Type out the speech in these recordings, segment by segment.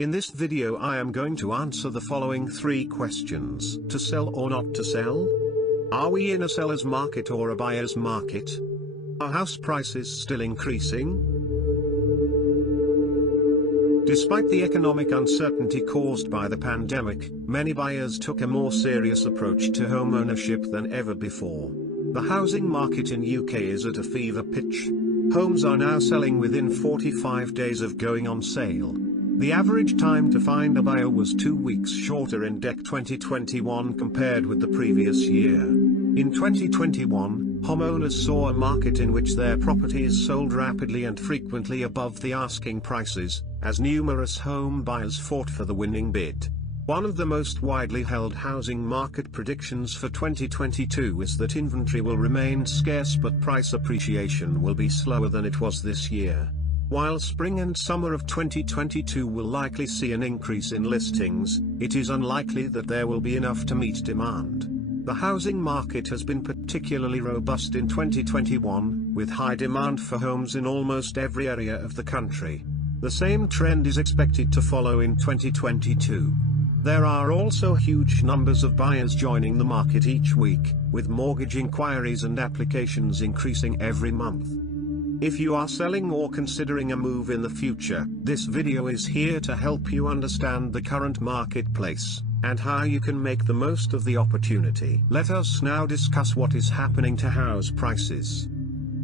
In this video I am going to answer the following 3 questions: to sell or not to sell? Are we in a seller's market or a buyer's market? Are house prices still increasing? Despite the economic uncertainty caused by the pandemic, many buyers took a more serious approach to homeownership than ever before. The housing market in UK is at a fever pitch. Homes are now selling within 45 days of going on sale. The average time to find a buyer was 2 weeks shorter in 2021 compared with the previous year. In 2021, homeowners saw a market in which their properties sold rapidly and frequently above the asking prices, as numerous home buyers fought for the winning bid. One of the most widely held housing market predictions for 2022 is that inventory will remain scarce but price appreciation will be slower than it was this year. While spring and summer of 2022 will likely see an increase in listings, it is unlikely that there will be enough to meet demand. The housing market has been particularly robust in 2021, with high demand for homes in almost every area of the country. The same trend is expected to follow in 2022. There are also huge numbers of buyers joining the market each week, with mortgage inquiries and applications increasing every month. If you are selling or considering a move in the future, this video is here to help you understand the current marketplace, and how you can make the most of the opportunity. Let us now discuss what is happening to house prices.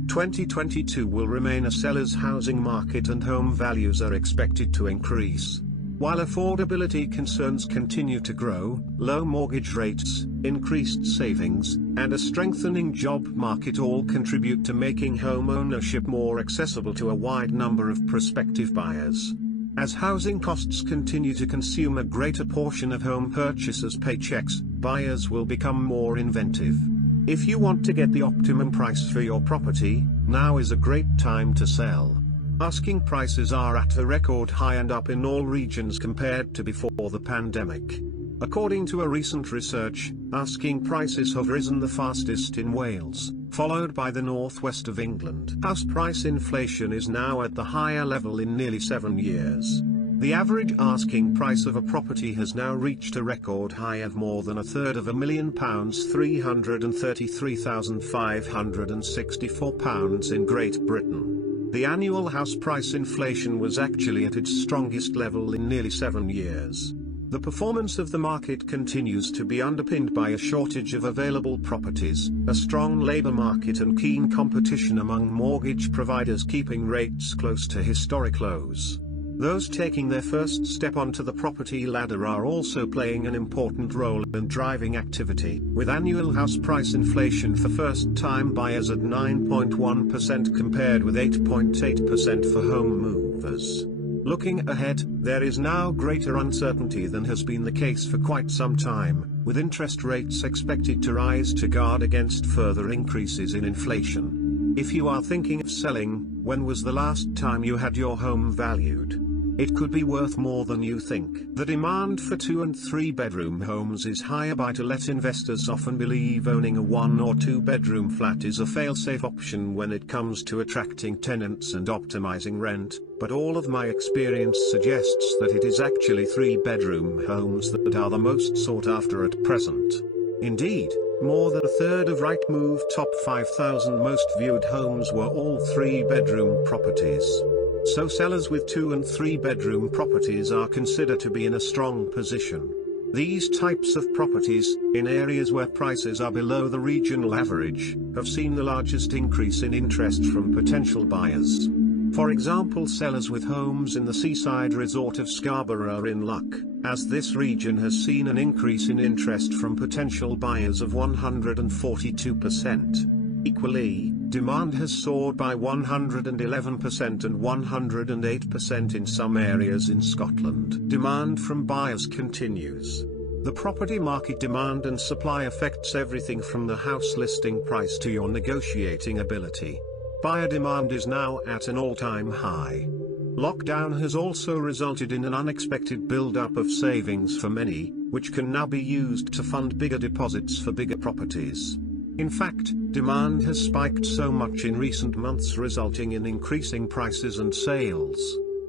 2022 will remain a seller's housing market and home values are expected to increase. While affordability concerns continue to grow, low mortgage rates, increased savings, and a strengthening job market all contribute to making home ownership more accessible to a wide number of prospective buyers. As housing costs continue to consume a greater portion of home purchasers' paychecks, buyers will become more inventive. If you want to get the optimum price for your property, now is a great time to sell. Asking prices are at a record high and up in all regions compared to before the pandemic. According to a recent research, asking prices have risen the fastest in Wales, followed by the northwest of England. House price inflation is now at the higher level in nearly 7 years. The average asking price of a property has now reached a record high of more than £250,000, £333,564 in Great Britain. The annual house price inflation was actually at its strongest level in nearly 7 years. The performance of the market continues to be underpinned by a shortage of available properties, a strong labour market and keen competition among mortgage providers keeping rates close to historic lows. Those taking their first step onto the property ladder are also playing an important role in driving activity, with annual house price inflation for first-time buyers at 9.1% compared with 8.8% for home movers. Looking ahead, there is now greater uncertainty than has been the case for quite some time, with interest rates expected to rise to guard against further increases in inflation. If you are thinking of selling, when was the last time you had your home valued? It could be worth more than you think. The demand for 2 and 3 bedroom homes is higher. Buy-to-let investors often believe owning a 1 or 2 bedroom flat is a fail-safe option when it comes to attracting tenants and optimizing rent, but all of my experience suggests that it is actually 3 bedroom homes that are the most sought after at present. Indeed, more than a third of Rightmove top 5,000 most viewed homes were all 3 bedroom properties. So sellers with 2 and 3 bedroom properties are considered to be in a strong position. These types of properties, in areas where prices are below the regional average, have seen the largest increase in interest from potential buyers. For example, sellers with homes in the seaside resort of Scarborough are in luck, as this region has seen an increase in interest from potential buyers of 142%. Equally, demand has soared by 111% and 108% in some areas in Scotland. Demand from buyers continues. The property market demand and supply affects everything from the house listing price to your negotiating ability. Buyer demand is now at an all-time high. Lockdown has also resulted in an unexpected build-up of savings for many, which can now be used to fund bigger deposits for bigger properties. In fact, demand has spiked so much in recent months, resulting in increasing prices and sales.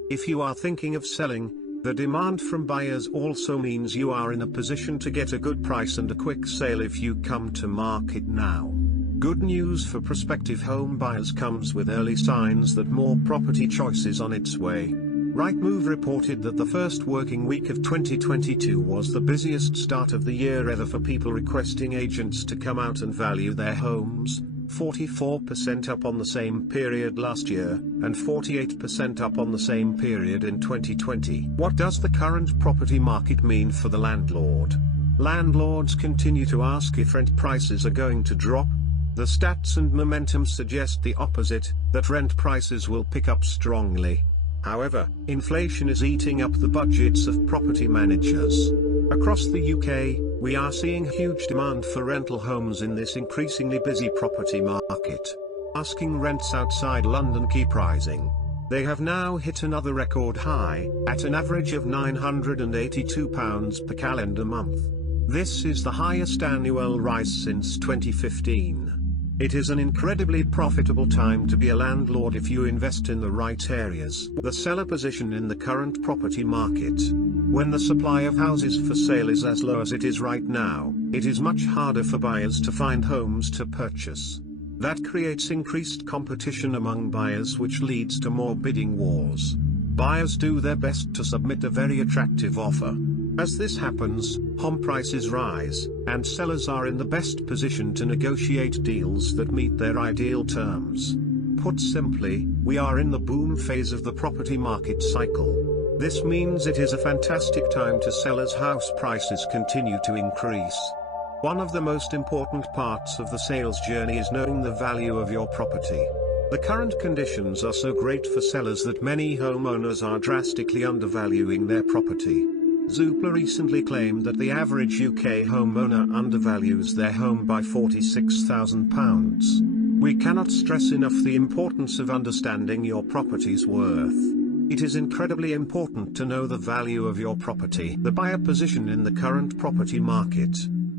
If you are thinking of selling, The demand from buyers also means you are in a position to get a good price and a quick sale if you come to market now. Good news for prospective home buyers comes with early signs that more property choice is on its way. Rightmove reported that the first working week of 2022 was the busiest start of the year ever for people requesting agents to come out and value their homes, 44% up on the same period last year, and 48% up on the same period in 2020. What does the current property market mean for the landlord? Landlords continue to ask if rent prices are going to drop. The stats and momentum suggest the opposite, that rent prices will pick up strongly. However, inflation is eating up the budgets of property managers. Across the UK, we are seeing huge demand for rental homes in this increasingly busy property market. Asking rents outside London keep rising. They have now hit another record high, at an average of £982 per calendar month. This is the highest annual rise since 2015. It is an incredibly profitable time to be a landlord if you invest in the right areas. The seller position in the current property market. When the supply of houses for sale is as low as it is right now, it is much harder for buyers to find homes to purchase. That creates increased competition among buyers, which leads to more bidding wars. Buyers do their best to submit a very attractive offer. As this happens, home prices rise, and sellers are in the best position to negotiate deals that meet their ideal terms. Put simply, we are in the boom phase of the property market cycle. This means it is a fantastic time to sell as house prices continue to increase. One of the most important parts of the sales journey is knowing the value of your property. The current conditions are so great for sellers that many homeowners are drastically undervaluing their property. Zoopla recently claimed that the average UK homeowner undervalues their home by £46,000. We cannot stress enough the importance of understanding your property's worth. It is incredibly important to know the value of your property. The buyer position in the current property market.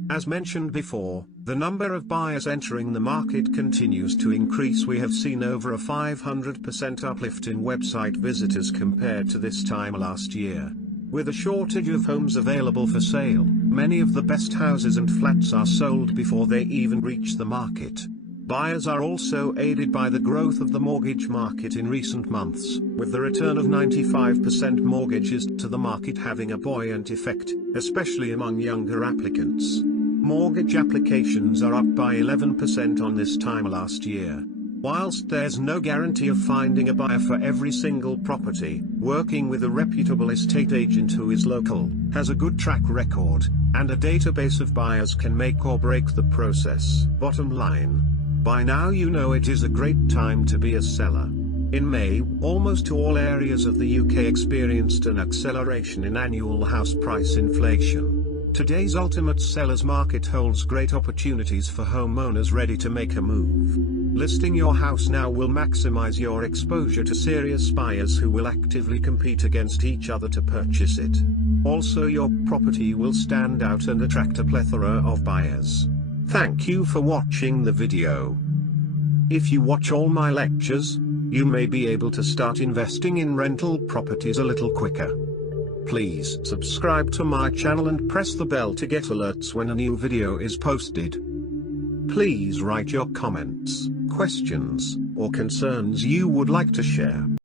As mentioned before, the number of buyers entering the market continues to increase. We have seen over a 500% uplift in website visitors compared to this time last year. With a shortage of homes available for sale, many of the best houses and flats are sold before they even reach the market. Buyers are also aided by the growth of the mortgage market in recent months, with the return of 95% mortgages to the market having a buoyant effect, especially among younger applicants. Mortgage applications are up by 11% on this time last year. Whilst there's no guarantee of finding a buyer for every single property, working with a reputable estate agent who is local, has a good track record, and a database of buyers can make or break the process. Bottom line. By now you know it is a great time to be a seller. In May, almost all areas of the UK experienced an acceleration in annual house price inflation. Today's ultimate seller's market holds great opportunities for homeowners ready to make a move. Listing your house now will maximize your exposure to serious buyers who will actively compete against each other to purchase it. Also, your property will stand out and attract a plethora of buyers. Thank you for watching the video. If you watch all my lectures, you may be able to start investing in rental properties a little quicker. Please subscribe to my channel and press the bell to get alerts when a new video is posted. Please write your comments, questions, or concerns you would like to share.